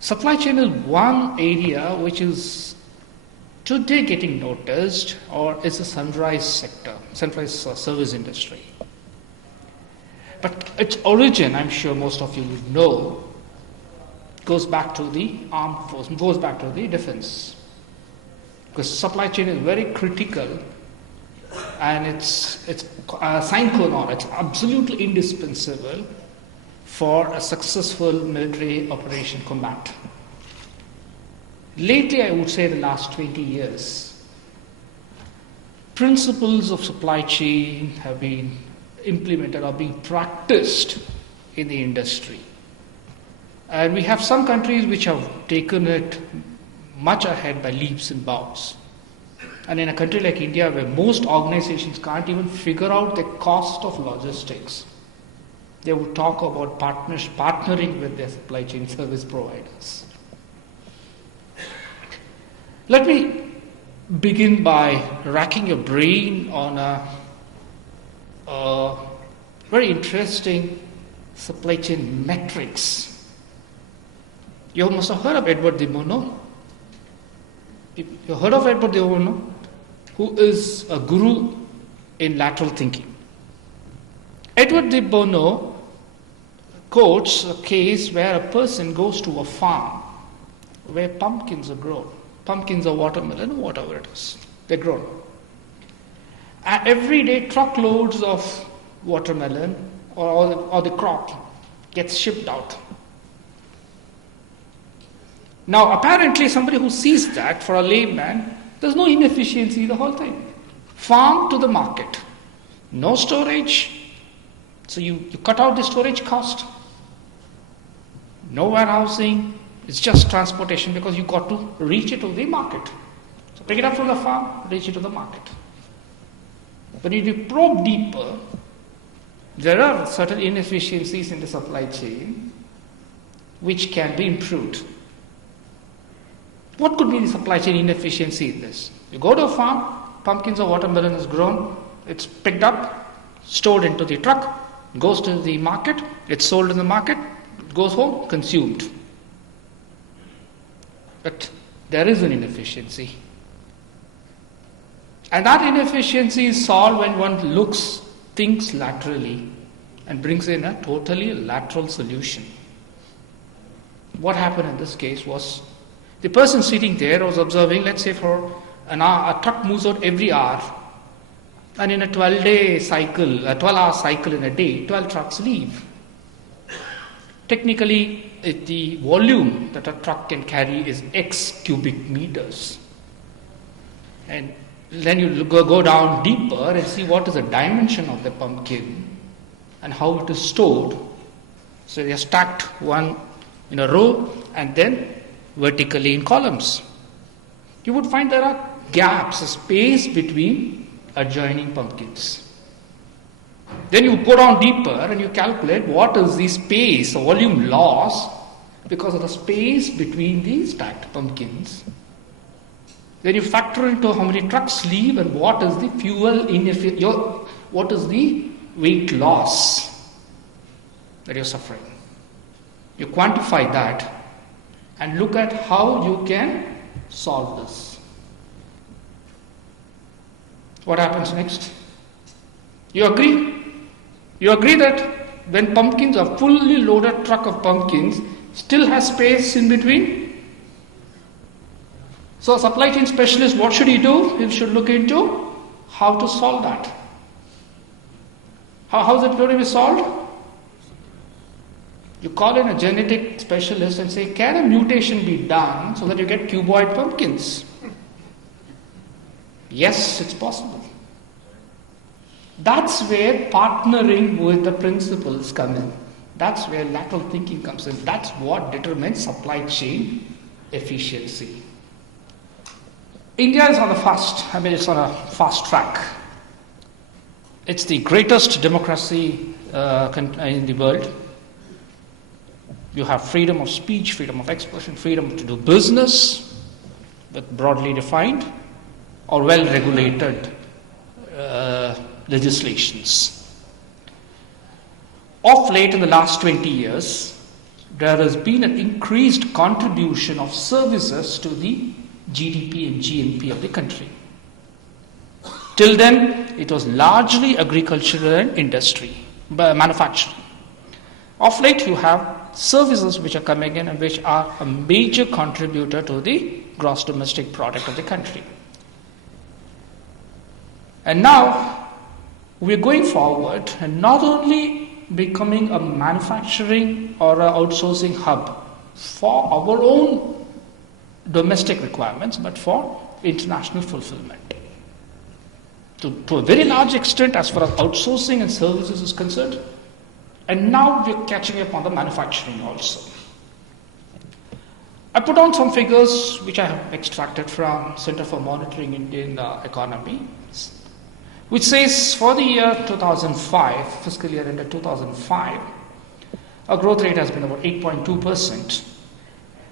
Supply chain is one area which is today getting noticed, or is a sunrise sector, sunrise service industry. But its origin, I'm sure most of you would know, goes back to the armed force, goes back to the defense. Because supply chain is very critical, and it's a sine qua non, it's absolutely indispensable for a successful military operation combat. Lately, I would say the last 20 years, principles of supply chain have been implemented or being practiced in the industry. And we have some countries which have taken it much ahead by leaps and bounds. And in a country like India, where most organizations can't even figure out the cost of logistics, they would talk about partnering with their supply chain service providers. Let me begin by racking your brain on a very interesting supply chain metrics. You must have heard of Edward de Bono. You heard of Edward de Bono, who is a guru in lateral thinking. Edward de Bono quotes a case where a person goes to a farm where pumpkins are grown. Pumpkins or watermelon, whatever it is, they're grown. And every day truckloads of watermelon or the crop gets shipped out. Now apparently somebody who sees that, for a layman, there's no inefficiency in the whole thing. Farm to the market, no storage, so you cut out the storage cost, no warehousing, it's just transportation because you got to reach it to the market. So pick it up from the farm, reach it to the market. But if you probe deeper, there are certain inefficiencies in the supply chain which can be improved. What could be the supply chain inefficiency in this? You go to a farm, pumpkins or watermelon is grown, it's picked up, stored into the truck, goes to the market, it's sold in the market, it goes home, consumed. But there is an inefficiency. And that inefficiency is solved when one thinks laterally and brings in a totally lateral solution. What happened in this case was, the person sitting there was observing, let's say for an hour, a truck moves out every hour, and in a 12-day cycle, a 12-hour cycle in a day, 12 trucks leave. Technically, the volume that a truck can carry is X cubic meters. And then you go down deeper and see what is the dimension of the pumpkin and how it is stored. So they are stacked one in a row and then vertically in columns. You would find there are gaps, a space between adjoining pumpkins. Then you go down deeper and you calculate what is the space, the volume loss because of the space between the stacked pumpkins. Then you factor into how many trucks leave and what is the what is the weight loss that you're suffering. You quantify that and look at how you can solve this. What happens next? You agree? You agree that when pumpkins, a fully loaded truck of pumpkins still has space in between? So a supply chain specialist, what should he do? He should look into how to solve that. How is it going to be solved? You call in a genetic specialist and say, can a mutation be done so that you get cuboid pumpkins? Yes, it's possible. That's where partnering with the principles come in. That's where lateral thinking comes in. That's what determines supply chain efficiency. India is on it's on a fast track. It's the greatest democracy in the world. You have freedom of speech, freedom of expression, freedom to do business, but broadly defined, or well-regulated legislations. Of late, in the last 20 years, there has been an increased contribution of services to the GDP and GNP of the country. Till then, it was largely agricultural and industry, manufacturing. Of late, you have services which are coming in and which are a major contributor to the gross domestic product of the country. And now, we're going forward and not only becoming a manufacturing or an outsourcing hub for our own domestic requirements, but for international fulfillment. To a very large extent, as far as outsourcing and services is concerned, and now we're catching up on the manufacturing also. I put on some figures which I have extracted from Center for Monitoring Indian Economy, which says for the year 2005, fiscal year ended 2005, our growth rate has been about 8.2%.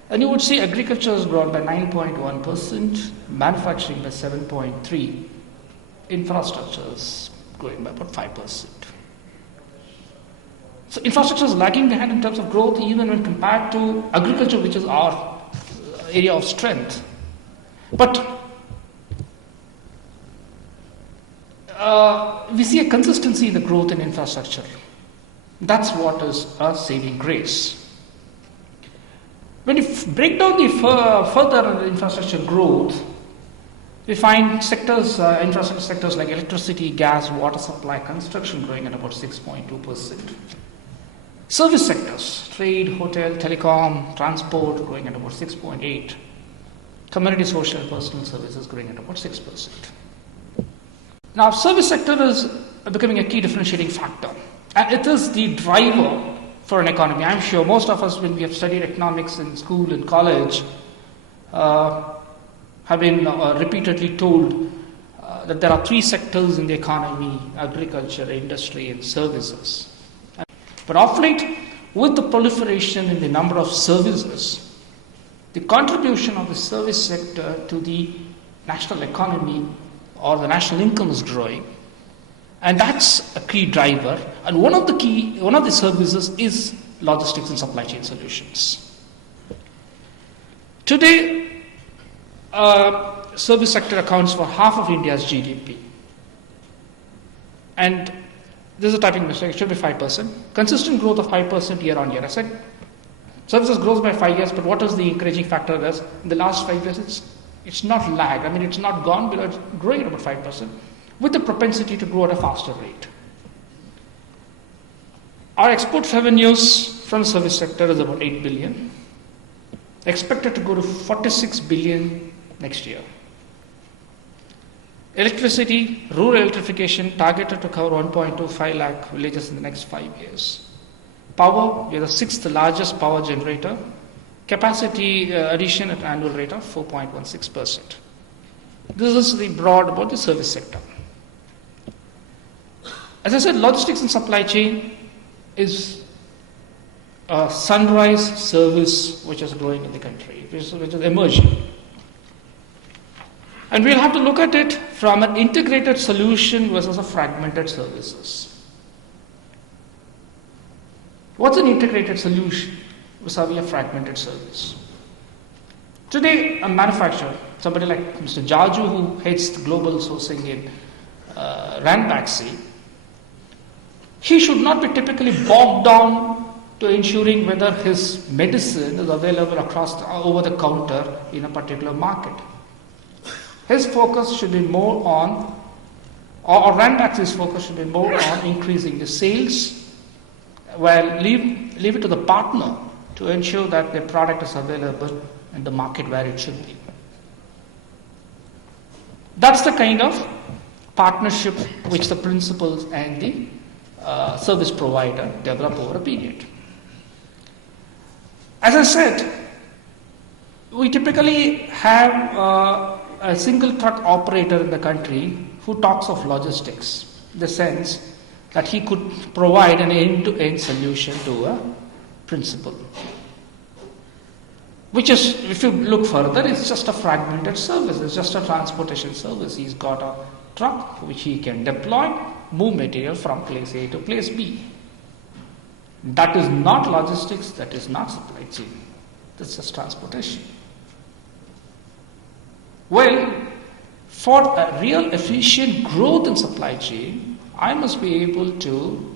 And you would see agriculture has grown by 9.1%, manufacturing by 7.3%, infrastructure is growing by about 5%. So infrastructure is lagging behind in terms of growth even when compared to agriculture, which is our area of strength. But we see a consistency in the growth in infrastructure. That's what is a saving grace. When you break down the further infrastructure growth, we find sectors, infrastructure sectors like electricity, gas, water supply, construction growing at about 6.2%. Service sectors, trade, hotel, telecom, transport growing at about 6.8%. Community, social, and personal services growing at about 6%. Now, service sector is becoming a key differentiating factor, and it is the driver for an economy. I'm sure most of us, when we have studied economics in school and college, have been repeatedly told that there are three sectors in the economy: agriculture, industry, and services. But of late, with the proliferation in the number of services, the contribution of the service sector to the national economy or the national income is growing, and that's a key driver. And one of the services is logistics and supply chain solutions. Today, service sector accounts for half of India's GDP, and this is a typing mistake, it should be 5%. Consistent growth of 5% year on year. I said services grows by 5 years, but what is the encouraging factor is in the last 5 years it's not lagged. I mean, it's not gone below, it's growing at about 5% with the propensity to grow at a faster rate. Our export revenues from the service sector is about 8 billion, expected to go to 46 billion next year. Electricity, rural electrification targeted to cover 1.25 lakh villages in the next 5 years. Power, we are the sixth largest power generator. Capacity addition at annual rate of 4.16%. This is the broad about the service sector. As I said, logistics and supply chain is a sunrise service which is growing in the country, which is emerging. And we'll have to look at it from an integrated solution versus a fragmented services. What's an integrated solution versus a fragmented service? Today, a manufacturer, somebody like Mr. Jaju, who heads the global sourcing in Ranbaxy, he should not be typically bogged down to ensuring whether his medicine is available over the counter in a particular market. His focus should be more on, or Ranbaxy's focus should be more on increasing the sales, while leave it to the partner to ensure that the product is available in the market where it should be. That's the kind of partnership which the principals and the service provider develop over a period. As I said, we typically have a single truck operator in the country who talks of logistics, in the sense that he could provide an end-to-end solution to a principal. Which is, if you look further, it's just a fragmented service, it's just a transportation service. He's got a truck which he can deploy, move material from place A to place B. That is not logistics, that is not supply chain. That's just transportation. Well, for a real efficient growth in supply chain, I must be able to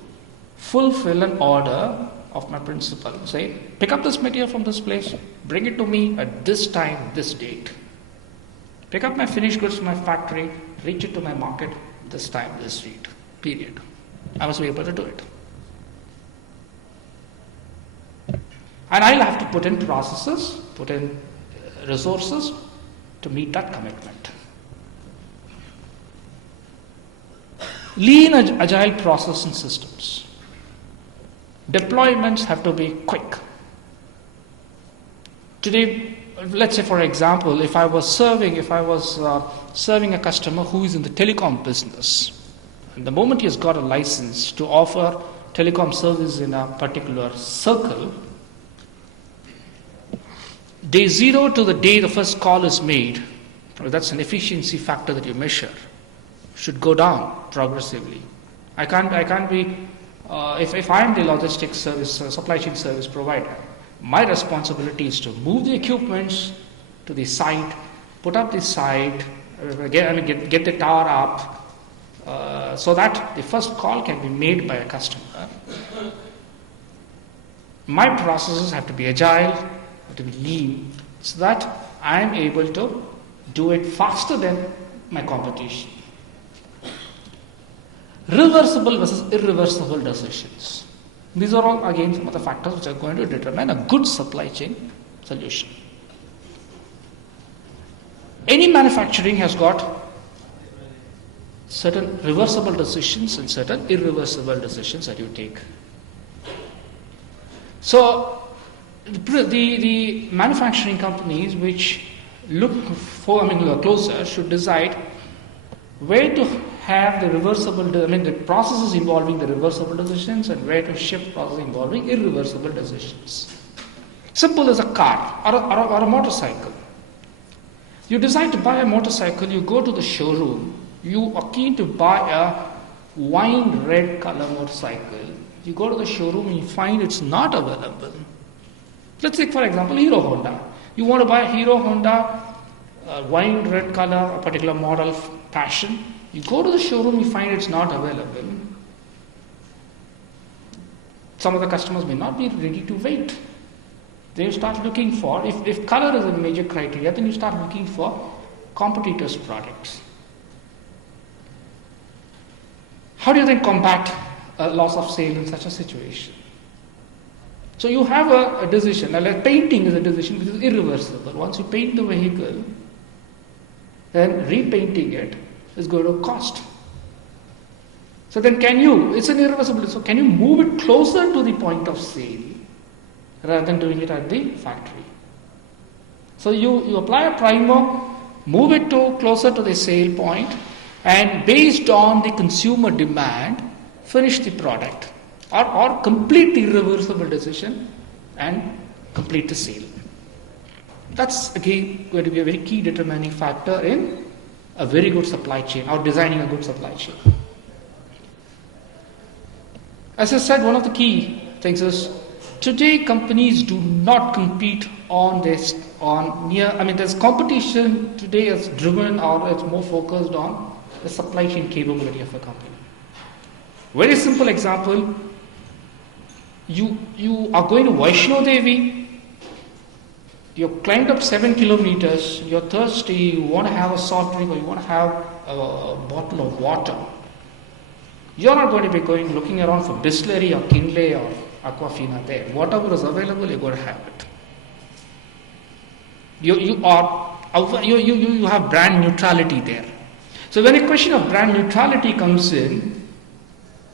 fulfill an order of my principal. Say, pick up this material from this place, bring it to me at this time, this date. Pick up my finished goods from my factory, reach it to my market this time, this date. Period. I must be able to do it. And I'll have to put in processes, put in resources to meet that commitment. Lean agile process and systems. Deployments have to be quick. Today, let's say for example, if I was serving a customer who is in the telecom business, and the moment he has got a license to offer telecom service in a particular circle, day 0 to the day the first call is made, that's an efficiency factor that you measure, should go down progressively. I can't be, if I'm the logistics service, supply chain service provider, my responsibility is to move the equipments to the site, put up the site, get the tower up, so that the first call can be made by a customer. My processes have to be agile, have to be lean, so that I am able to do it faster than my competition. Reversible versus irreversible decisions. These are all again some of the factors which are going to determine a good supply chain solution. Any manufacturing has got certain reversible decisions and certain irreversible decisions that you take. So the manufacturing companies which look closer should decide where to have the the processes involving the reversible decisions and where to shift processes involving irreversible decisions. Simple as a car or a motorcycle. You decide to buy a motorcycle, you go to the showroom, you are keen to buy a wine red color motorcycle. You go to the showroom and you find it's not available. Let's take for example Hero Honda. You want to buy a Hero Honda wine red color, a particular model, passion. You go to the showroom, you find it's not available. Some of the customers may not be ready to wait. They start looking for, if color is a major criteria, then you start looking for competitors' products. How do you then combat a loss of sale in such a situation? So you have a decision. Now, like painting is a decision which is irreversible. Once you paint the vehicle, then repainting it is going to cost. So then it's an irreversible, so can you move it closer to the point of sale rather than doing it at the factory? So you apply a primer, move it closer to the sale point, and based on the consumer demand, finish the product or complete the irreversible decision and complete the sale. That's again going to be a very key determining factor in a very good supply chain or designing a good supply chain. As I said, one of the key things is today companies do not compete on this there's competition today is driven or it's more focused on the supply chain capability of a company. Very simple example, you are going to Vaishno Devi. You've climbed up 7 kilometers, you're thirsty, you want to have a soft drink or you want to have a bottle of water. You're not going to be looking around for Bisleri or Kinley or Aquafina there. Whatever is available, you're going to have it. You have brand neutrality there. So when a question of brand neutrality comes in,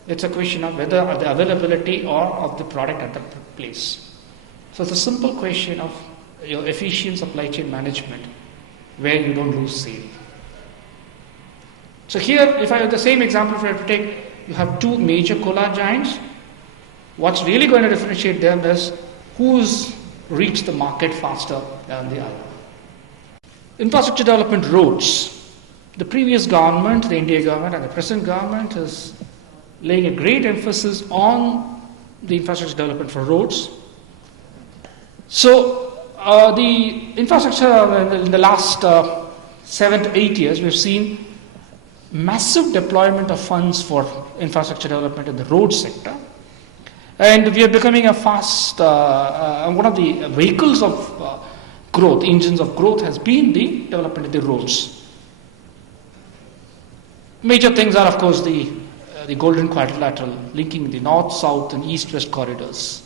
it's a question of whether the availability or of the product at the place. So it's a simple question of your efficient supply chain management where you don't lose sale. So here, if I have the same example, if I have to take, you have two major cola giants. What's really going to differentiate them is who's reached the market faster than the other. Infrastructure development, roads. The previous government, the India government and the present government is laying a great emphasis on the infrastructure development for roads. So the infrastructure in the last 7 to 8 years, we've seen massive deployment of funds for infrastructure development in the road sector. And we are becoming a fast, one of the vehicles of growth, engines of growth has been the development of the roads. Major things are, of course, the golden quadrilateral linking the north, south and east, west corridors,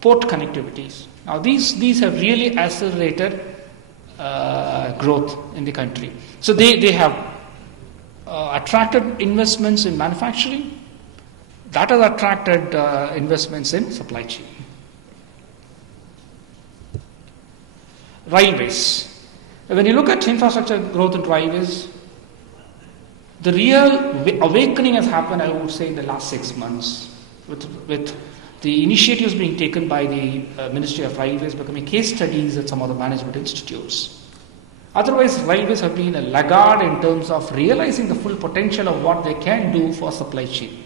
port connectivities. Now these have really accelerated growth in the country. So they have attracted investments in manufacturing, that has attracted investments in supply chain. Railways. When you look at infrastructure growth in railways, the real awakening has happened, I would say, in the last 6 months, with the initiatives being taken by the Ministry of Railways becoming case studies at some of the management institutes. Otherwise, railways have been a laggard in terms of realizing the full potential of what they can do for supply chain.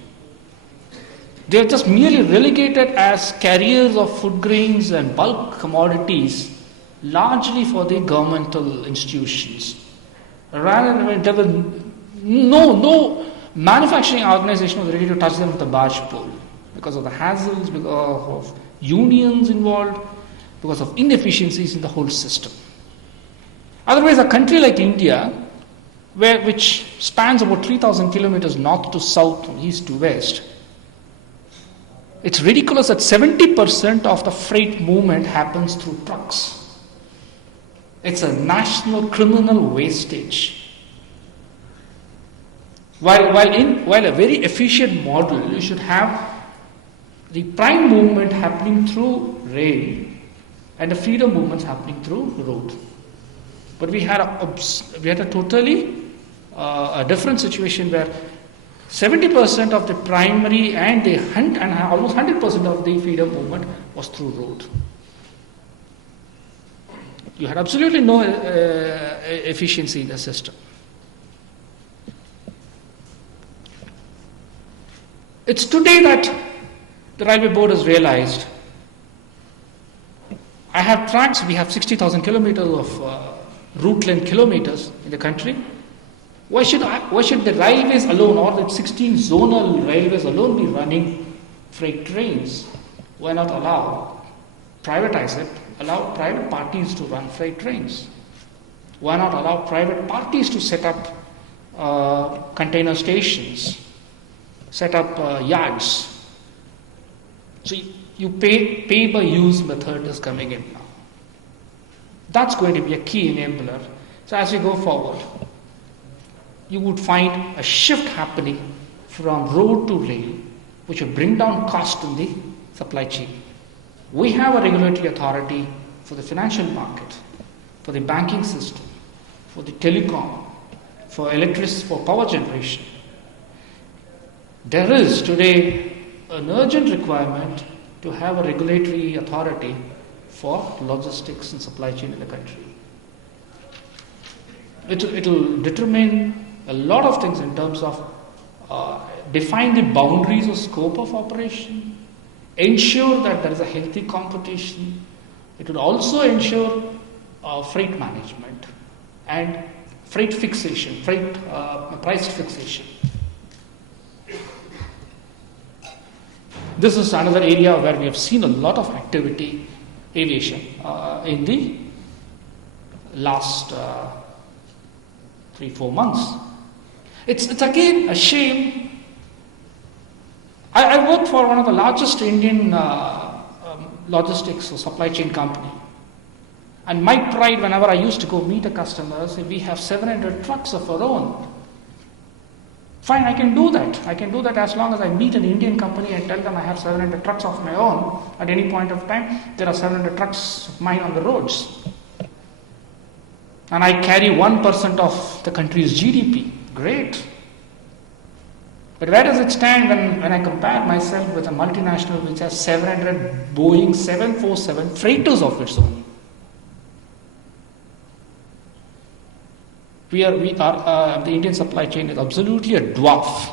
They are just merely relegated as carriers of food grains and bulk commodities, largely for the governmental institutions. Rather than there was no manufacturing organization was ready to touch them with a barge pole because of the hassles, because of unions involved, because of inefficiencies in the whole system. Otherwise, a country like India, which spans about 3,000 kilometers north to south, east to west, it's ridiculous that 70% of the freight movement happens through trucks. It's a national criminal wastage. While a very efficient model, you should have the prime movement happening through rail and the feeder movements happening through road. But we had a totally a different situation where 70% of the primary and almost 100% of the feeder movement was through road. You had absolutely no efficiency in the system. It's today that the Railway Board has realized, I have tracks, we have 60,000 kilometers of route length kilometers in the country. Why should the railways alone, or the 16 zonal railways alone, be running freight trains? Why not privatize it, allow private parties to run freight trains? Why not allow private parties to set up container stations, set up yards? So you pay by use method is coming in now. That's going to be a key enabler. So as we go forward, you would find a shift happening from road to rail, which will bring down cost in the supply chain. We have a regulatory authority for the financial market, for the banking system, for the telecom, for electricity, for power generation. There is today an urgent requirement to have a regulatory authority for logistics and supply chain in the country. It will determine a lot of things in terms of define the boundaries or scope of operation, ensure that there is a healthy competition. It will also ensure freight management and freight fixation, price fixation. This is another area where we have seen a lot of activity, aviation, in the last 3-4 months. It's again a shame. I worked for one of the largest Indian logistics or supply chain company. And my pride, whenever I used to go meet a customer, say we have 700 trucks of our own. Fine, I can do that. I can do that as long as I meet an Indian company and tell them I have 700 trucks of my own. At any point of time, there are 700 trucks of mine on the roads. And I carry 1% of the country's GDP. Great. But where does it stand when I compare myself with a multinational which has 700 Boeing 747 freighters of its own? The Indian supply chain is absolutely a dwarf.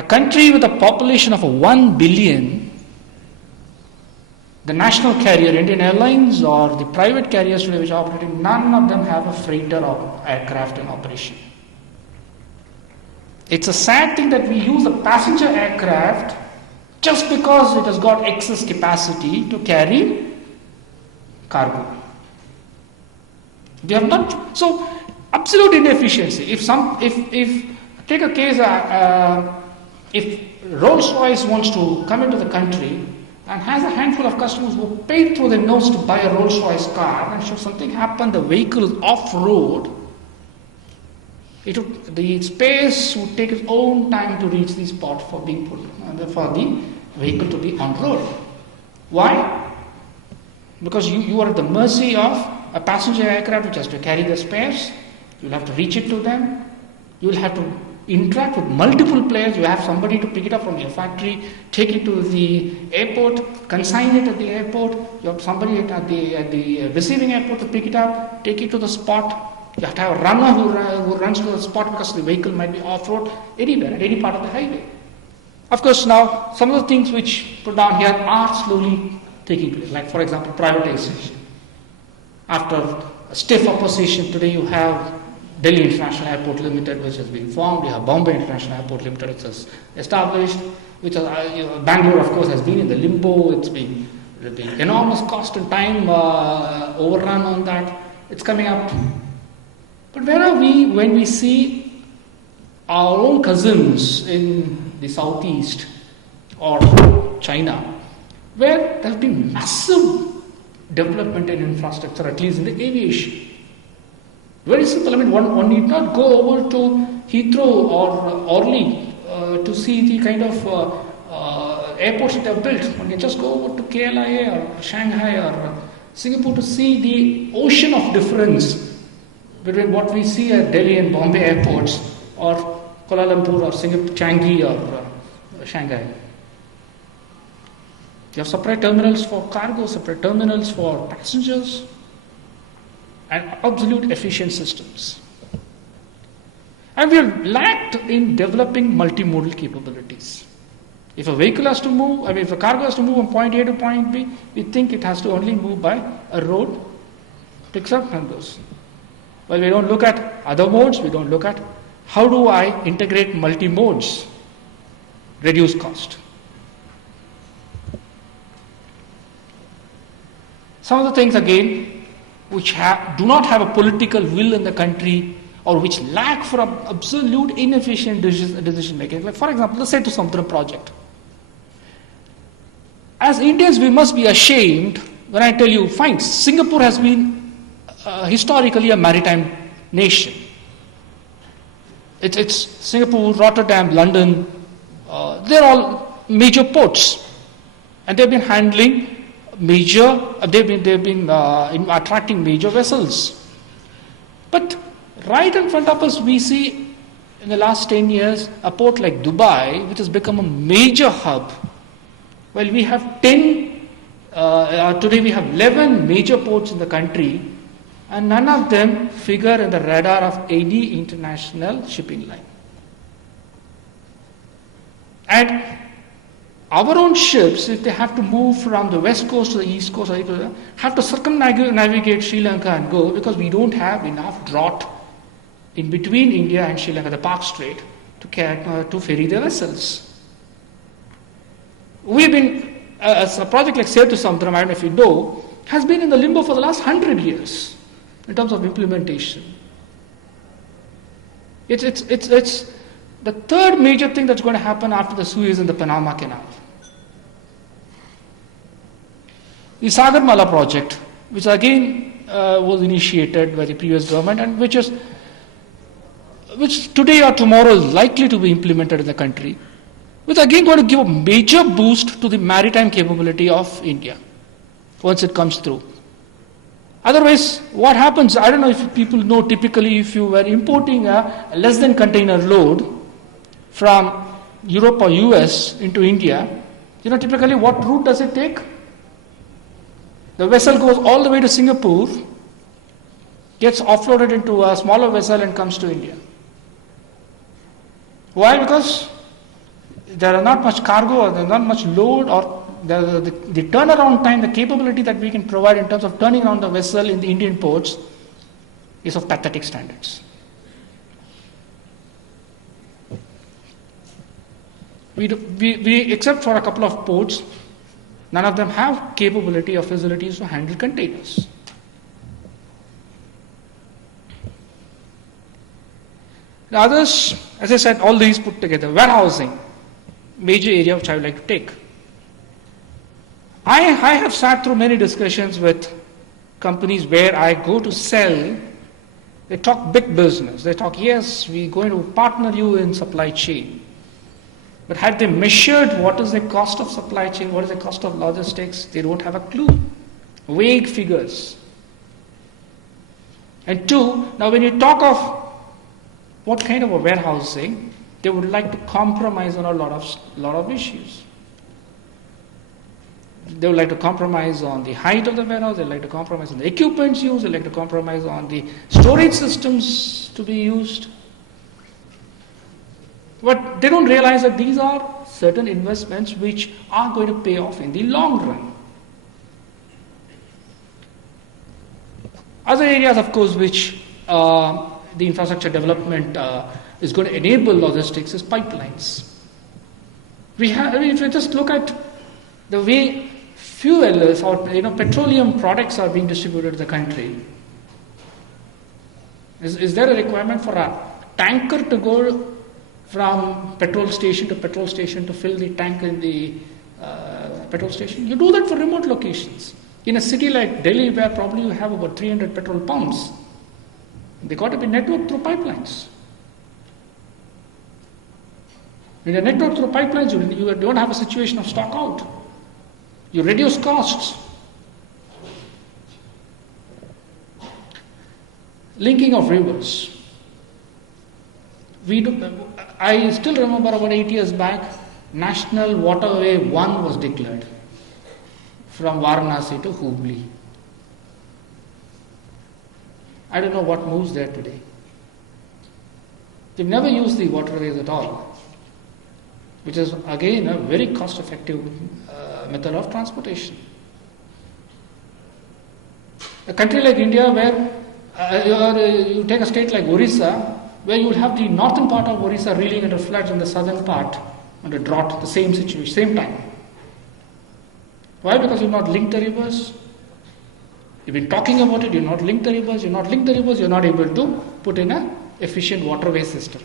A country with a population of 1 billion, the national carrier, Indian Airlines, or the private carriers today which are operating, none of them have a freighter or aircraft in operation. It's a sad thing that we use a passenger aircraft just because it has got excess capacity to carry cargo. We have not, so absolute inefficiency. If take a case, if Rolls-Royce wants to come into the country and has a handful of customers who paid through their nose to buy a Rolls-Royce car, and should something happen, the vehicle is off-road, the space would take its own time to reach the spot for being put, for the vehicle to be on road. Why? Because you are at the mercy of a passenger aircraft which has to carry the spares. You'll have to reach it to them. You'll have to interact with multiple players. You have somebody to pick it up from your factory, take it to the airport, consign it at the airport. You have somebody at the receiving airport to pick it up, take it to the spot. You have to have a runner who runs to the spot because the vehicle might be off-road anywhere, at any part of the highway. Of course, now, some of the things which put down here are slowly taking place. Like, for example, privatization. After a stiff opposition, today you have Delhi International Airport Limited, which has been formed. You have Bombay International Airport Limited, which is established. Which is, Bangalore, of course, has been in the limbo. It's been enormous cost and time overrun on that. It's coming up. But where are we when we see our own cousins in the southeast or China, where there has been massive development in infrastructure, at least in the aviation? Very simple. I mean, one need not go over to Heathrow or Orly to see the kind of airports that they have built. One can just go over to KLIA or Shanghai or Singapore to see the ocean of difference between what we see at Delhi and Bombay airports or Kuala Lumpur or Singapore, Changi or Shanghai. You have separate terminals for cargo, separate terminals for passengers, and absolute efficient systems. And we have lacked in developing multimodal capabilities. If a vehicle has to move, if a cargo has to move from point A to point B, we think it has to only move by a road, picks up and goes. Well, we don't look at other modes, we don't look at how do I integrate multi-modes, reduce cost. Some of the things again which do not have a political will in the country or which lack for absolute inefficient decision making. Like, for example, the Setu Samudra project. As Indians, we must be ashamed when I tell you, fine, Singapore has been historically a maritime nation. It's Singapore, Rotterdam, London, they're all major ports. And they've been handling they've been attracting major vessels. But right in front of us, we see in the last 10 years, a port like Dubai, which has become a major hub. Well, we have today we have 11 major ports in the country, and none of them figure in the radar of any international shipping line. And our own ships, if they have to move from the west coast to the east coast, have to circumnavigate Sri Lanka and go, because we don't have enough draught in between India and Sri Lanka, the Park Strait, to ferry their vessels. We've been, a project like Setu Samudra, I don't know if you know, has been in the limbo for the last 100 years in terms of implementation. It's the third major thing that's going to happen after the Suez and the Panama Canal. The Sagarmala project, which again was initiated by the previous government and which today or tomorrow is likely to be implemented in the country, which is again going to give a major boost to the maritime capability of India once it comes through. Otherwise, what happens, I don't know if people know, typically if you were importing a less than container load from Europe or US into India, typically what route does it take? The vessel goes all the way to Singapore, gets offloaded into a smaller vessel and comes to India. Why? Because there are not much cargo or there is not much load or the turnaround time, the capability that we can provide in terms of turning around the vessel in the Indian ports is of pathetic standards. We except for a couple of ports, none of them have capability or facilities to handle containers. The others, as I said, all these put together. Warehousing, major area which I would like to take. I have sat through many discussions with companies where I go to sell. They talk big business. They talk, yes, we're going to partner you in supply chain. But had they measured what is the cost of supply chain, what is the cost of logistics, they don't have a clue. Vague figures. And two, now when you talk of what kind of a warehousing, they would like to compromise on a lot of issues. They would like to compromise on the height of the warehouse, they would like to compromise on the equipment used, they would like to compromise on the storage systems to be used. But they don't realize that these are certain investments which are going to pay off in the long run. Other areas, of course, which the infrastructure development is going to enable logistics is pipelines. If you just look at the way fuels or petroleum products are being distributed in the country, is there a requirement for a tanker to go from petrol station to fill the tank in the petrol station? You do that for remote locations. In a city like Delhi, where probably you have about 300 petrol pumps, they got to be networked through pipelines. When you're networked through pipelines, you don't have a situation of stock out. You reduce costs. Linking of rivers. I still remember about 8 years back, National Waterway 1 was declared from Varanasi to Hubli. I don't know what moves there today. They've never used the waterways at all, which is again a very cost-effective method of transportation. A country like India, where you take a state like Orissa, where you will have the northern part of Orissa reeling under floods and the southern part under drought, the same situation, same time. Why? Because you've not linked the rivers. You've been talking about it, you've not linked the rivers, you're not able to put in an efficient waterway system.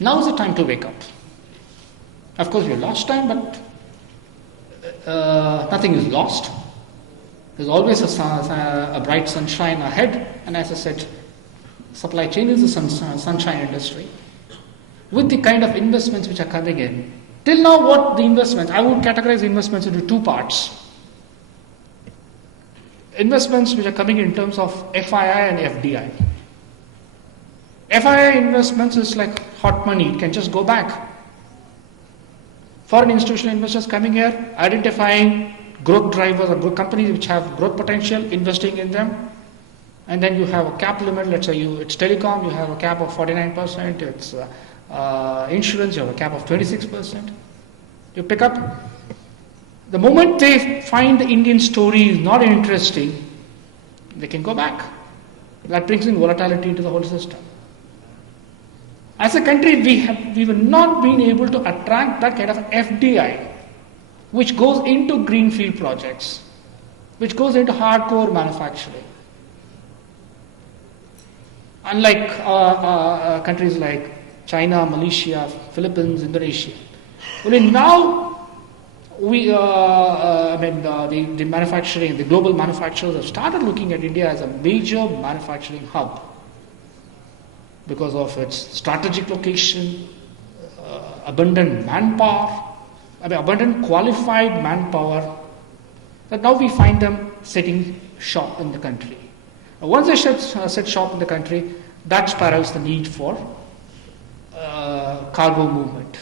Now is the time to wake up. Of course, we lost time, but nothing is lost. There's always a bright sunshine ahead, and as I said, supply chain is a sunshine industry. With the kind of investments which are coming in, till now what the investments, I would categorize investments into two parts. Investments which are coming in terms of FII and FDI. FII investments is like hot money, it can just go back. Foreign institutional investors coming here, identifying growth drivers or growth companies which have growth potential, investing in them. And then you have a cap limit, let's say it's telecom, you have a cap of 49%, it's insurance, you have a cap of 26%. You pick up. The moment they find the Indian story is not interesting, they can go back. That brings in volatility into the whole system. As a country, we have not been able to attract that kind of FDI, which goes into greenfield projects, which goes into hardcore manufacturing. Unlike countries like China, Malaysia, Philippines, Indonesia. Only now, the manufacturing, the global manufacturers have started looking at India as a major manufacturing hub because of its strategic location, abundant manpower, abundant qualified manpower, that now we find them setting shop in the country. Once they set shop in the country, that spirals the need for cargo movement.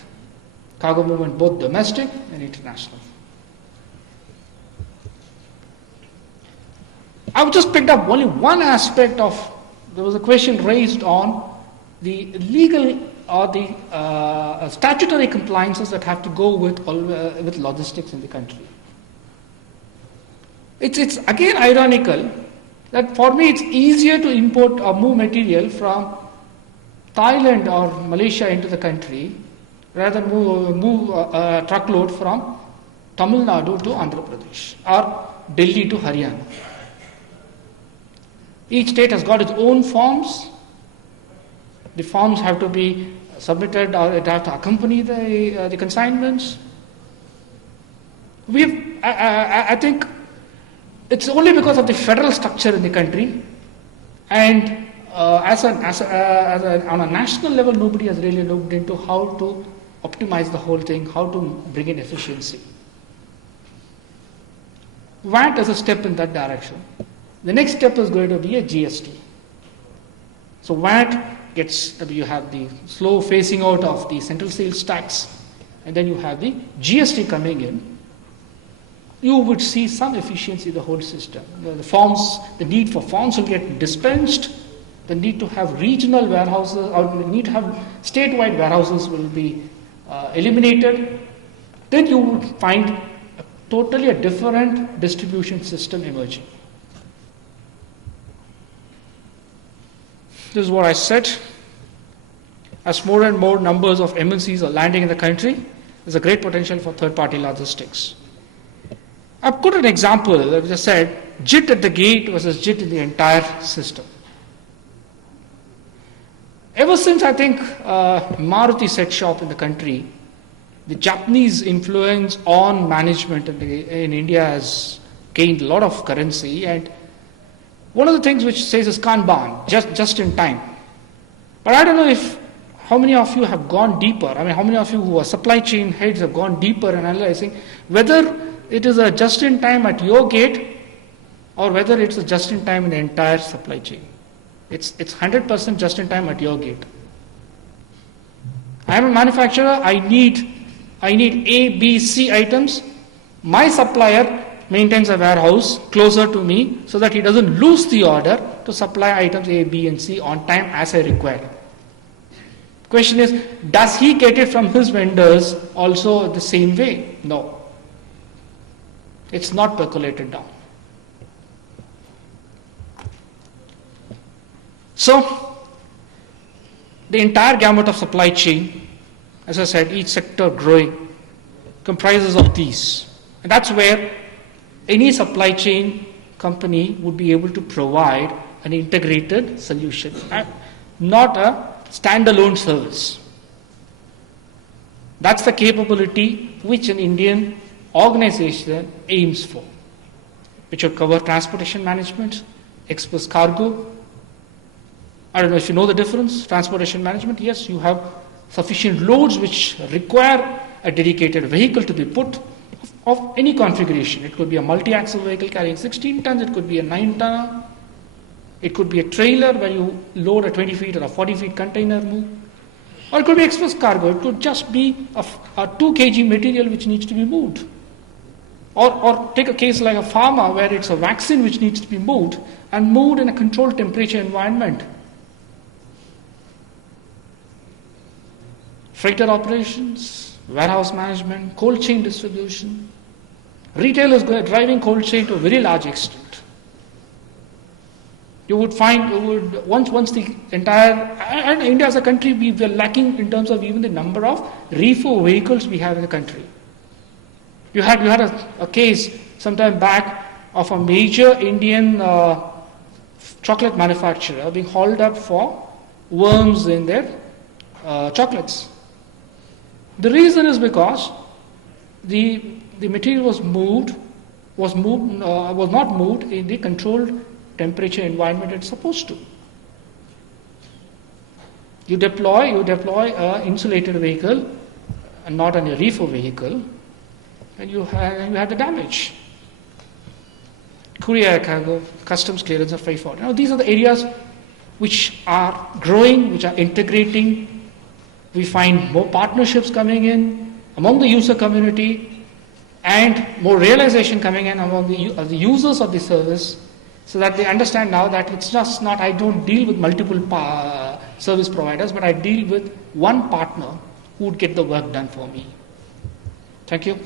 Cargo movement both domestic and international. I've just picked up only one aspect of there was a question raised on the legal or the statutory compliances that have to go with logistics in the country. It's again ironical that for me it's easier to import or move material from Thailand or Malaysia into the country rather than move a truckload from Tamil Nadu to Andhra Pradesh or Delhi to Haryana. Each state has got its own forms. The forms have to be submitted or it has to accompany the consignments. I think it's only because of the federal structure in the country, and on a national level, nobody has really looked into how to optimize the whole thing, how to bring in efficiency. VAT is a step in that direction. The next step is going to be a GST. So VAT you have the slow phasing out of the central sales tax, and then you have the GST coming in. You would see some efficiency in the whole system. The need for forms will get dispensed. The need to have regional warehouses or the need to have statewide warehouses will be eliminated. Then you would find totally a different distribution system emerging. This is what I said. As more and more numbers of MNCs are landing in the country, there's a great potential for third-party logistics. I've put an example, as I said, JIT at the gate versus JIT in the entire system. Ever since I think Maruti set shop in the country, the Japanese influence on management in India has gained a lot of currency, and one of the things which says is Kanban, just in time. But I don't know how many of you have gone deeper. I mean, how many of you who are supply chain heads have gone deeper in analyzing whether it is a just in time at your gate or whether it's a just in time in the entire supply chain. It's 100% just in time at your gate. I am a manufacturer, I need A, B, C items. My supplier maintains a warehouse closer to me so that he doesn't lose the order to supply items A, B and C on time as I require. Question is, does he get it from his vendors also the same way? No. It's not percolated down. So, the entire gamut of supply chain, as I said, each sector growing, comprises of these. And that's where any supply chain company would be able to provide an integrated solution, not a standalone service. That's the capability which an Indian organization aims for, which would cover transportation management, express cargo. I don't know if you know the difference. Transportation management, yes, you have sufficient loads which require a dedicated vehicle to be put of any configuration. It could be a multi-axle vehicle carrying 16 tons, it could be a 9-tonner, it could be a trailer where you load a 20 feet or a 40 feet container move, or it could be express cargo. It could just be a 2 kg material which needs to be moved. Or take a case like a pharma where it's a vaccine which needs to be moved and moved in a controlled temperature environment. Freighter operations, warehouse management, cold chain distribution. Retailers are driving cold chain to a very large extent. You would find, once the entire, and India as a country, we were lacking in terms of even the number of reefer vehicles we have in the country. You had a case sometime back of a major Indian chocolate manufacturer being hauled up for worms in their chocolates. The reason is because the material was not moved in the controlled temperature environment it's supposed to. You deploy an insulated vehicle and not a reefer vehicle, and you have the damage. Courier cargo, customs clearance, and freight forwarding. Now these are the areas which are growing, which are integrating. We find more partnerships coming in among the user community and more realization coming in among the users of the service So that they understand now that it's just not, I don't deal with multiple service providers, but I deal with one partner who would get the work done for me. Thank you.